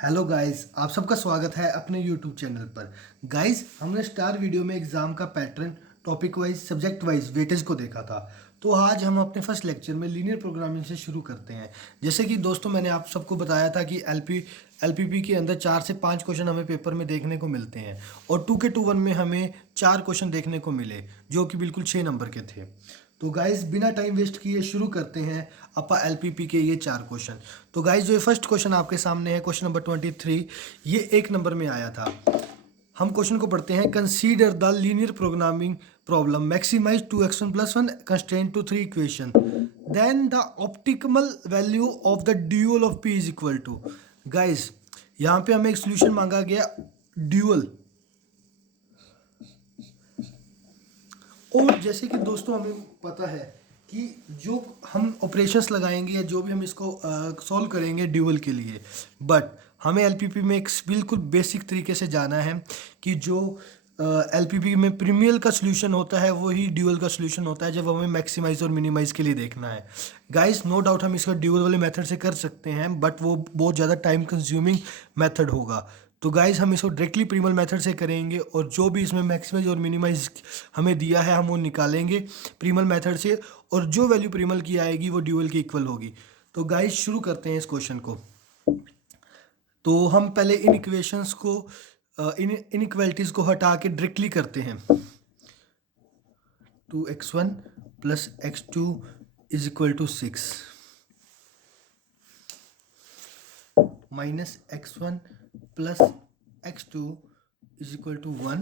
Hello guys, आप सबका स्वागत है अपने यूट्यूब चैनल पर। गाइस, हमने स्टार वीडियो में एग्जाम का pattern topic wise subject wise weightage को देखा था। तो आज हम अपने फर्स्ट लेक्चर में लीनियर प्रोग्रामिंग से शुरू करते हैं। जैसे कि दोस्तों, मैंने आप सबको बताया था कि एलपीपी के अंदर 4 से 5 क्वेश्चन हमें पेपर में देखने को मिलते हैं और 2 के 2 1 में हमें 4 क्वेश्चन देखने को मिले जो कि बिल्कुल 6 नंबर के थे। तो गाइस, बिना टाइम वेस्ट किए शुरू करते हैं अपा एलपीपी के ये 4 क्वेश्चन। तो गाइस, जो फर्स्ट क्वेश्चन आपके सामने है, क्वेश्चन नंबर 23, ये 1 नंबर में आया था। हम क्वेश्चन को पढ़ते हैं। Consider the linear programming problem maximize 2x1 + 1 constraint to 3 equation, then the optimal value of the dual of p is equal to. Guys, यहाँ पे हमें एक सोल्यूशन मांगा गया ड्यूअल। और जैसे कि दोस्तों हमें पता है कि जो हम ऑपरेशंस लगाएंगे या जो भी हम इसको सॉल्व करेंगे ड्यूअल के लिए, बट हमें एलपीपी में एक बिल्कुल बेसिक तरीके से जाना है कि जो एलपीपी में प्रीमियल का सोल्यूशन होता है वही ड्यूअल का सोल्यूशन होता है जब हमें मैक्सिमाइज और मिनिमाइज के लिए देखना है। गाइस, नो डाउट हम इसका ड्यूअल वाले मेथड से कर सकते हैं, बट वो बहुत ज़्यादा टाइम कंज्यूमिंग मेथड होगा। तो गाइस, हम इसको डायरेक्टली प्रीमल मेथड से करेंगे और जो भी इसमें मैक्सिमाइज और मिनिमाइज हमें दिया है हम वो निकालेंगे प्रीमल मेथड से, और जो वैल्यू प्रीमल की आएगी वो ड्यूअल की इक्वल होगी। तो गाइस, शुरू करते हैं इस क्वेश्चन को। तो हम पहले इन इक्वेशंस को इन इनइक्वालिटीज़ को हटा के डायरेक्टली करते हैं। 2x1 + x2 is equal to 6 minus x1 + x2 is equal to 1,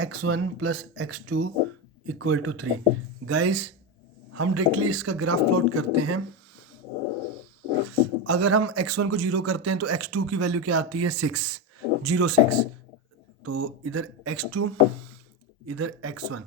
x1 + x2 equal to 3। Guys, हम डायरेक्टली इसका ग्राफ प्लॉट करते हैं। अगर हम x1 को 0 करते हैं तो x2 की वैल्यू क्या आती है? 6, 0 6। तो इधर x2, इधर x1।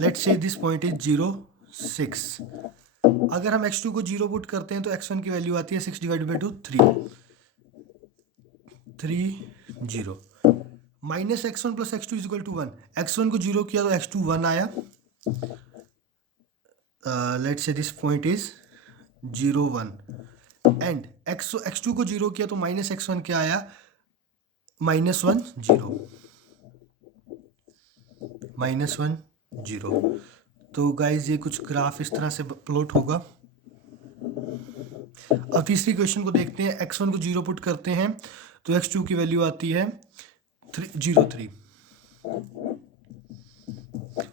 Let's say this point is 0 6। अगर हम x2 को 0 पुट करते हैं तो x1 की वैल्यू आती है 6 / 2 3 0। Minus x1 + x2 is equal to 1। x1 को 0 किया तो x2 1 आया। Let's say this point is 0 1 and x2 को 0 किया तो माइनस x1 क्या आया? -1 0 -1 0। तो गाइज, ये कुछ ग्राफ इस तरह से प्लॉट होगा। अब तीसरी क्वेश्चन को देखते हैं। x1 को 0 पुट करते हैं तो x2 की वैल्यू आती है 0 3।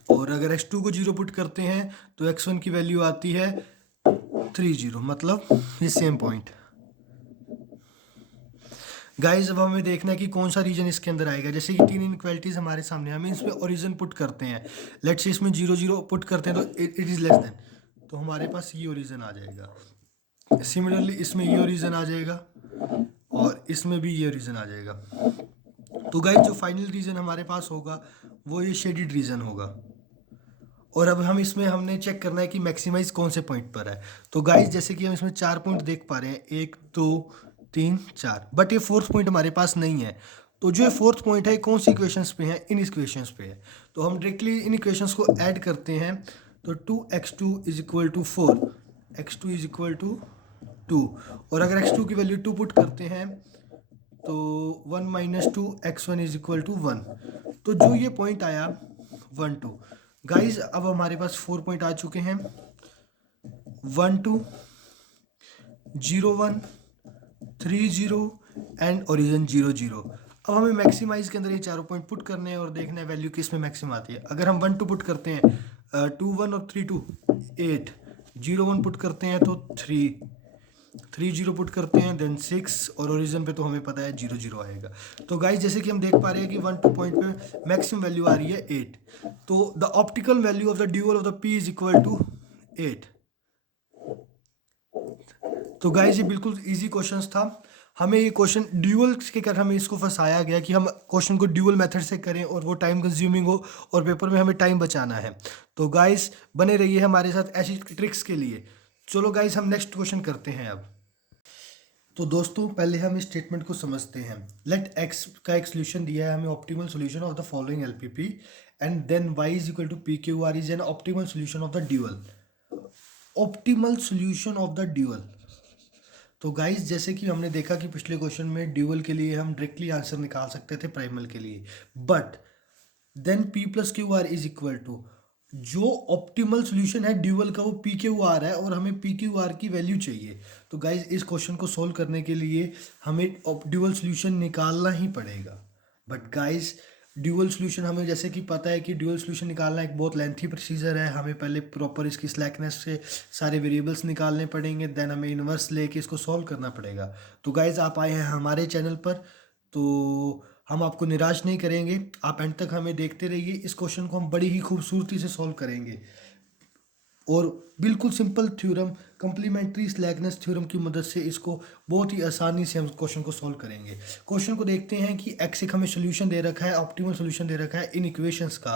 और अगर x2 को 0 पुट करते हैं तो x1 की वैल्यू आती है 3 0, मतलब ये सेम पॉइंट। गाइस, अब हमें देखना है कि कौन सा रीजन इसके अंदर आएगा। जैसे कि 3 इनइक्वालिटीज हमारे सामने, हमें इसमें ओरिजिन पुट करते हैं। लेट्स से इसमें 0 0 पुट करते हैं तो इट इज़ लेस देन, तो हमारे पास ये ओरिजिन आ जाएगा। सिमिलरली इसमें ये ओरिजिन आ जाएगा और इसमें भी ये रीज़न आ जाएगा। तो गाइस, जो फाइनल रीज़न हमारे पास होगा वो ये शेडिड रीज़न होगा। और अब हम इसमें हमने चेक करना है कि मैक्सिमाइज कौन से पॉइंट पर है। तो गाइस, जैसे कि हम इसमें 4 पॉइंट देख पा रहे हैं, 1 2 3 4, बट ये फोर्थ पॉइंट हमारे पास नहीं है। तो जो ये फोर्थ पॉइंट है कौन सी इक्वेशंस पे है? इन इक्वेशंस पे है। तो हम डायरेक्टली इन इक्वेशंस को ऐड करते हैं। तो 2x2 is equal to 4, x2 is equal to 2। और अगर x2 की वैल्यू 2 पुट करते हैं तो 1 - 2 x1 इज इक्वल टू 1। तो जो ये पॉइंट आया 1 2। गाइज, अब हमारे पास 4 पॉइंट आ चुके हैं। 1 2 0 1 3 0 एंड ओरिजिन 0 0। अब हमें मैक्सिमाइज के अंदर ये चारों पॉइंट पुट करने हैं और देखना है वैल्यू किस में मैक्सिमम आती है। अगर हम 1 2 पुट करते हैं 2 1 और 3 2 8, 0 1 पुट करते हैं तो 3 3 0 पुट करते हैं देन 6, और ओरिजिन पे तो हमें पता है 0 0 आएगा। तो गाइस, जैसे कि हम देख पा रहे हैं कि 1 2 पॉइंट पे मैक्सिमम वैल्यू आ रही है 8। तो the optical value of the dual of the p is equal to 8। तो गाइस, ये बिल्कुल इजी क्वेश्चंस था। हमें ये क्वेश्चन ड्यूअल के कर हमें इसको फंसाया गया कि हम क्वेश्चन को ड्यूअल मेथड से करें और वो टाइम कंज्यूमिंग हो और पेपर में हमें टाइम बचाना है। तो गाइस, बने रहिए हमारे साथ ऐसी ट्रिक्स के लिए। चलो गाइस, हम नेक्स्ट क्वेश्चन करते हैं अब। तो दोस्तों, पहले हम इस स्टेटमेंट को समझते हैं। लेट एक्स का एक सोल्यूशन दिया है हमें, optimal solution of the following LPP, and then Y is equal to P Q R is an optimal solution of the dual. Optimal solution of the dual. तो guys जैसे कि हमने देखा कि पिछले क्वेश्चन में ड्यूअल के लिए हम डायरेक्टली आंसर निकाल सकते थे प्राइमल के लिए, but then P plus Q R is equal to, जो ऑप्टिमल सोल्यूशन है ड्यूअल का वो पी क्यू आर है और हमें पी क्यू आर की वैल्यू चाहिए। तो गाइज इस क्वेश्चन को सोल्व करने के लिए हमें ड्यूअल सोल्यूशन निकालना ही पड़ेगा। बट गाइज ड्यूअल सोल्यूशन हमें जैसे कि पता है कि ड्यूअल सोल्यूशन निकालना एक बहुत लेंथी प्रोसीजर है। हमें पहले प्रॉपर इसकी स्लैकनेस से सारे वेरिएबल्स निकालने पड़ेंगे, देन हमें इन्वर्स लेके इसको सॉल्व करना पड़ेगा। तो गाइज आप आए हैं हमारे चैनल पर, तो हम आपको निराश नहीं करेंगे, आप एंड तक हमें देखते रहिए। इस क्वेश्चन को हम बड़ी ही खूबसूरती से सॉल्व करेंगे और बिल्कुल simple theorem, complementary slackness theorem की मदद से इसको बहुत ही आसानी से हम क्वेश्चन को सॉल्व करेंगे। क्वेश्चन को देखते हैं कि एक्स एक हमें सोल्यूशन दे रखा है, ऑप्टिमल सोल्यूशन दे रखा है इन इक्वेशंस का,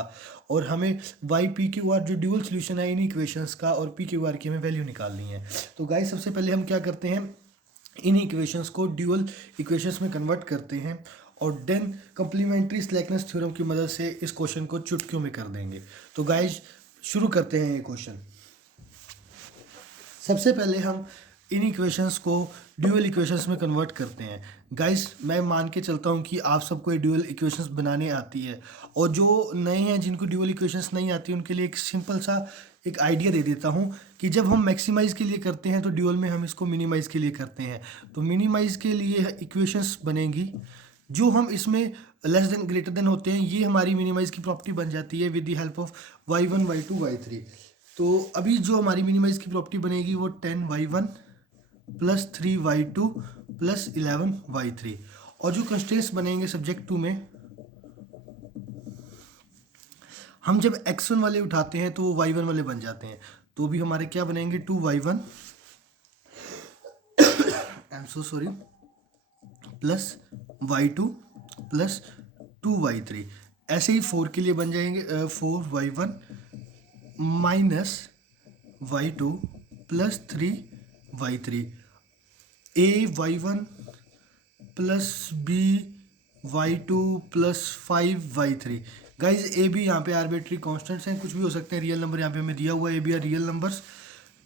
और हमें वाई पी क्यू आर जो ड्यूअल सोल्यूशन है इन इक्वेशंस का, और पी क्यू आर की हमें वैल्यू निकालनी है। तो गाइस सबसे पहले हम क्या करते हैं, इन इक्वेशंस को ड्यूअल इक्वेशंस में कन्वर्ट करते हैं और देन कंप्लीमेंट्री स्लैकनेस थ्योरम की मदद से इस क्वेश्चन को चुटकियों में कर देंगे। तो गाइज शुरू करते हैं ये क्वेश्चन। सबसे पहले हम इन इक्वेशंस को ड्यूअल इक्वेशंस में कन्वर्ट करते हैं। गाइस मैं मान के चलता हूँ कि आप सबको ये ड्यूअल इक्वेशंस बनाने आती है, और जो नए हैं जिनको ड्यूअल इक्वेशंस नहीं आती उनके लिए एक सिंपल सा एक आइडिया दे देता हूँ कि जब हम मैक्सिमाइज़ के लिए करते हैं तो ड्यूअल में हम इसको मिनिमाइज़ के लिए करते हैं। तो मिनिमाइज़ के लिए इक्वेशंस बनेंगी जो हम इसमें लेस देन ग्रेटर देन होते हैं, ये हमारी मिनिमाइज़ की प्रॉपर्टी बन जाती है with the help of y1 y2 y3। तो अभी जो हमारी मिनिमाइज़ की प्रॉपर्टी बनेगी वो 10y1 plus 3y2 plus 11y3, और जो कंस्ट्रेंट्स बनेंगे सब्जेक्ट 2 में, हम जब x1 वाले उठाते हैं तो वो y1 वाले बन जाते हैं। तो भी हमारे क्या बनेंगे 2y1 I am so sorry plus y2 plus 2y3। ऐसे ही 4 के लिए बन जाएंगे 4y1 minus y2 plus 3y3, a y1 plus b y2 plus 5y3। Guys A B यहाँ पे आर्बिट्री कॉन्स्टेंट्स हैं, कुछ भी हो सकते हैं, रियल नंबर यहाँ पे हमें दिया हुआ है, A B are real numbers.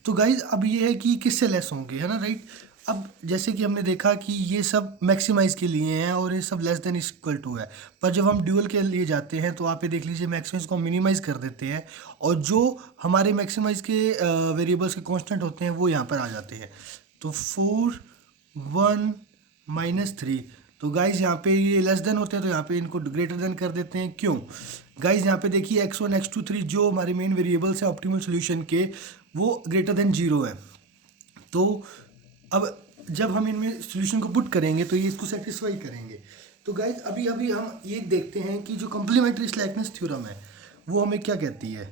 तो गाइज अब ये है कि किससे लेस होंगे, है ना, राइट। अब जैसे कि हमने देखा कि ये सब मैक्सिमाइज के लिए हैं और ये सब लेस देन इक्वल टू है, पर जब हम ड्यूअल के लिए जाते हैं तो आप ये देख लीजिए मैक्सिमाइज को हम मिनिमाइज कर देते हैं, और जो हमारे मैक्सिमाइज के वेरिएबल्स के कांस्टेंट होते हैं वो यहाँ पर आ जाते हैं। तो 4 1 माइनस 3, तो गाइज यहाँ पे ये लेस देन होते हैं तो यहाँ पे इनको ग्रेटर देन कर देते हैं। क्यों गाइज, यहाँ पे देखिए x1 x2 3 जो हमारे मेन वेरिएबल्स हैं ऑप्टिमल सोल्यूशन के, वो ग्रेटर देन 0 है। तो अब जब हम इनमें सॉल्यूशन को पुट करेंगे तो ये इसको सेटिस्फाई करेंगे। तो गाइज अभी अभी हम ये देखते हैं कि जो कंप्लीमेंट्री स्लैकनेस थ्योरम है वो हमें क्या कहती है।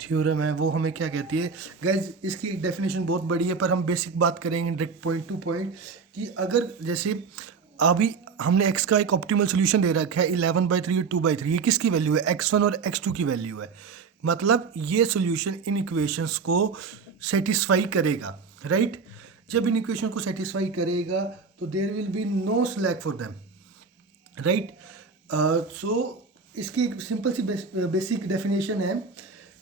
थ्योरम है वो हमें क्या कहती है गाइज, इसकी डेफिनेशन बहुत बड़ी है पर हम बेसिक बात करेंगे डायरेक्ट पॉइंट टू पॉइंट, कि अगर जैसे अभी हमने x का एक ऑप्टिमल सोल्यूशन दे रखा है 11/3 और 2/3, ये किसकी वैल्यू है, x1 और x2 की वैल्यू है। मतलब ये सोल्यूशन इन इक्वेशंस को सेटिस्फाई करेगा, राइट। जब इन इक्वेशन को सेटिस्फाई करेगा तो there will be no slack for them, right. So इसकी एक सिंपल सी बेसिक डेफिनेशन है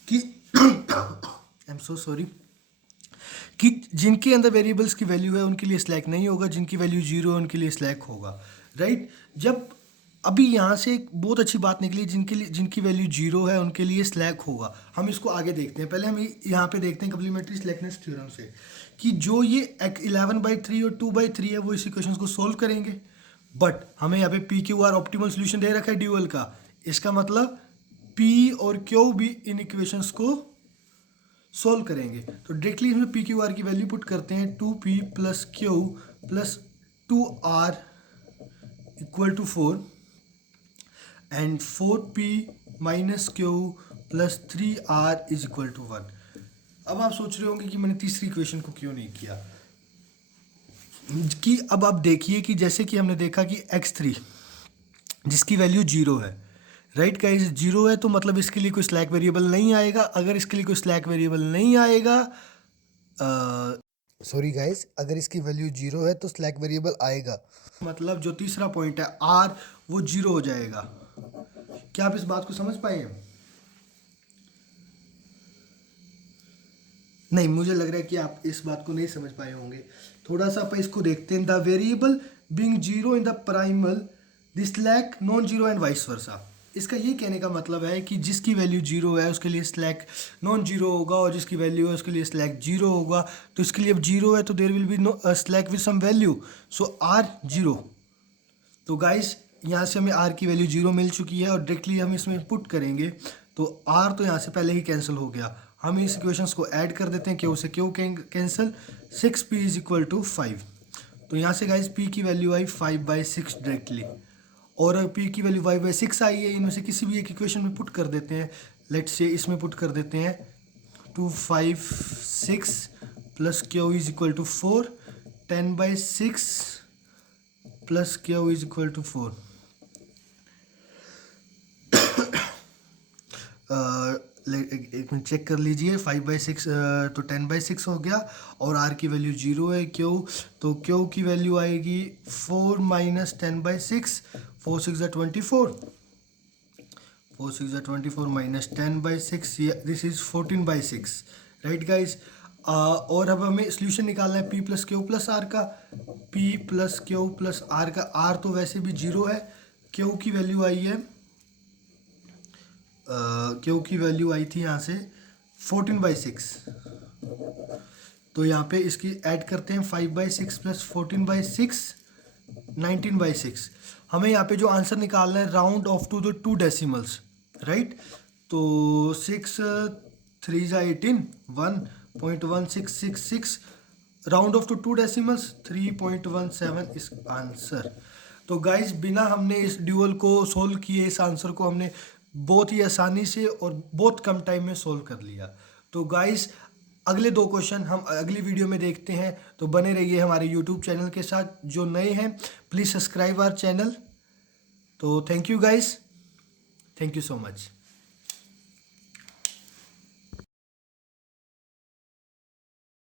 कि आई एम सो सॉरी, कि जिनके अंदर वेरिएबल्स की वैल्यू है उनके लिए स्लैक नहीं होगा, जिनकी वैल्यू 0 है उनके लिए स्लैक होगा, राइट। जब अभी यहाँ से एक बहुत अच्छी बात निकली, जिनकी वैल्यू 0 है उनके लिए स्लैक होगा। हम इसको आगे देखते हैं, पहले हम यहाँ पे देखते हैं कंप्लीमेंट्री स्लैकनेस थ्योरम से कि जो ये 11/3 और 2/3 है वो इस इक्वेशन को सोल्व करेंगे। बट हमें यहाँ पे P Q R optimal solution दे रखा है ड्यूअल का, इसका मतलब पी और क्यू भी इन इक्वेशंस को सोल्व करेंगे। तो डायरेक्टली इसमें पी क्यू आर की वैल्यू पुट करते हैं 2p plus Q plus 2r equal to 4 and 4p minus Q plus 3r is equal to 1। अब आप सोच रहे होंगे कि मैंने तीसरी इक्वेशन को क्यों नहीं किया, कि अब आप देखिए कि जैसे कि हमने देखा कि x3 जिसकी वैल्यू 0 है, राइट गाइस, 0 है तो मतलब इसके लिए कोई स्लैक वेरिएबल नहीं आएगा। अगर इसके लिए कोई स्लैक वेरिएबल नहीं आएगा, सॉरी गाइस, अगर इसकी वैल्यू 0 है तो स्लैक वेरिएबल आएगा, मतलब जो तीसरा पॉइंट है r वो 0 हो जाएगा। क्या आप इस बात को समझ पाए हैं? नहीं, मुझे लग रहा है कि आप इस बात को नहीं समझ पाए होंगे। थोड़ा सा अपन इसको देखते हैं। The variable being zero in the primal this slack non zero and vice versa. इसका ये कहने का मतलब है कि जिसकी वैल्यू जीरो है उसके लिए स्लैक नॉन जीरो होगा, और जिसकी वैल्यू है उसके लिए स्लैक जीरो होगा। तो इसके लिए अब जीरो है तो there will be no slack with some value, so R zero. तो गाइस यहाँ से हमें आर की वैल्यू जीरो मिल चुकी है, और डायरेक्टली हम इसमें पुट करेंगे तो आर तो यहाँ से पहले ही कैंसिल हो गया। हम इस इक्वेशंस को ऐड कर देते हैं, क्यों से क्यों cancel, 6p is equal to 5। तो यहाँ से गाइस p की वैल्यू आई 5/6 डायरेक्टली, और p की वैल्यू 5/6 आई है। इनमें से किसी भी एक इक्वेशन में पुट कर देते हैं। लेट्स से इसमें पुट कर देते हैं 2 5 6 plus Q is equal to 4, 10/6 plus Q is equal to 4। एक मिनट चेक कर लीजिए। 5/6 तो 10/6 हो गया, और r की वैल्यू जीरो है क्यू, तो क्यू की वैल्यू आएगी 4 minus 10/6, 4 6 24, 4 6 24 minus 10/6, this is 14/6, right guys. और अब हमें सोल्यूशन निकालना है p plus Q plus R का। p plus Q plus R का, r तो वैसे भी जीरो है, क्यू की वैल्यू आई है क्यू की वैल्यू आई थी यहाँ से 14/6। तो यहाँ पे इसकी ऐड करते हैं 5/6 प्लस 14/6, 19/6। हमें यहाँ पे जो आंसर निकालना है round off to the 2 decimals, right. तो 6 3 18, 1.1666, राउंड ऑफ टू 2 डेसिमल्स 3.17 इस आंसर। तो गाइज बिना हमने इस ड्यूअल को सोल्व किए इस आंसर को हमने बहुत ही आसानी से और बहुत कम टाइम में सोल्व कर लिया। तो गाइज अगले 2 क्वेश्चन हम अगली वीडियो में देखते हैं, तो बने रहिए हमारे यूट्यूब चैनल के साथ। जो नए हैं प्लीज़ सब्सक्राइब आवर चैनल। तो thank you guys, thank you so much.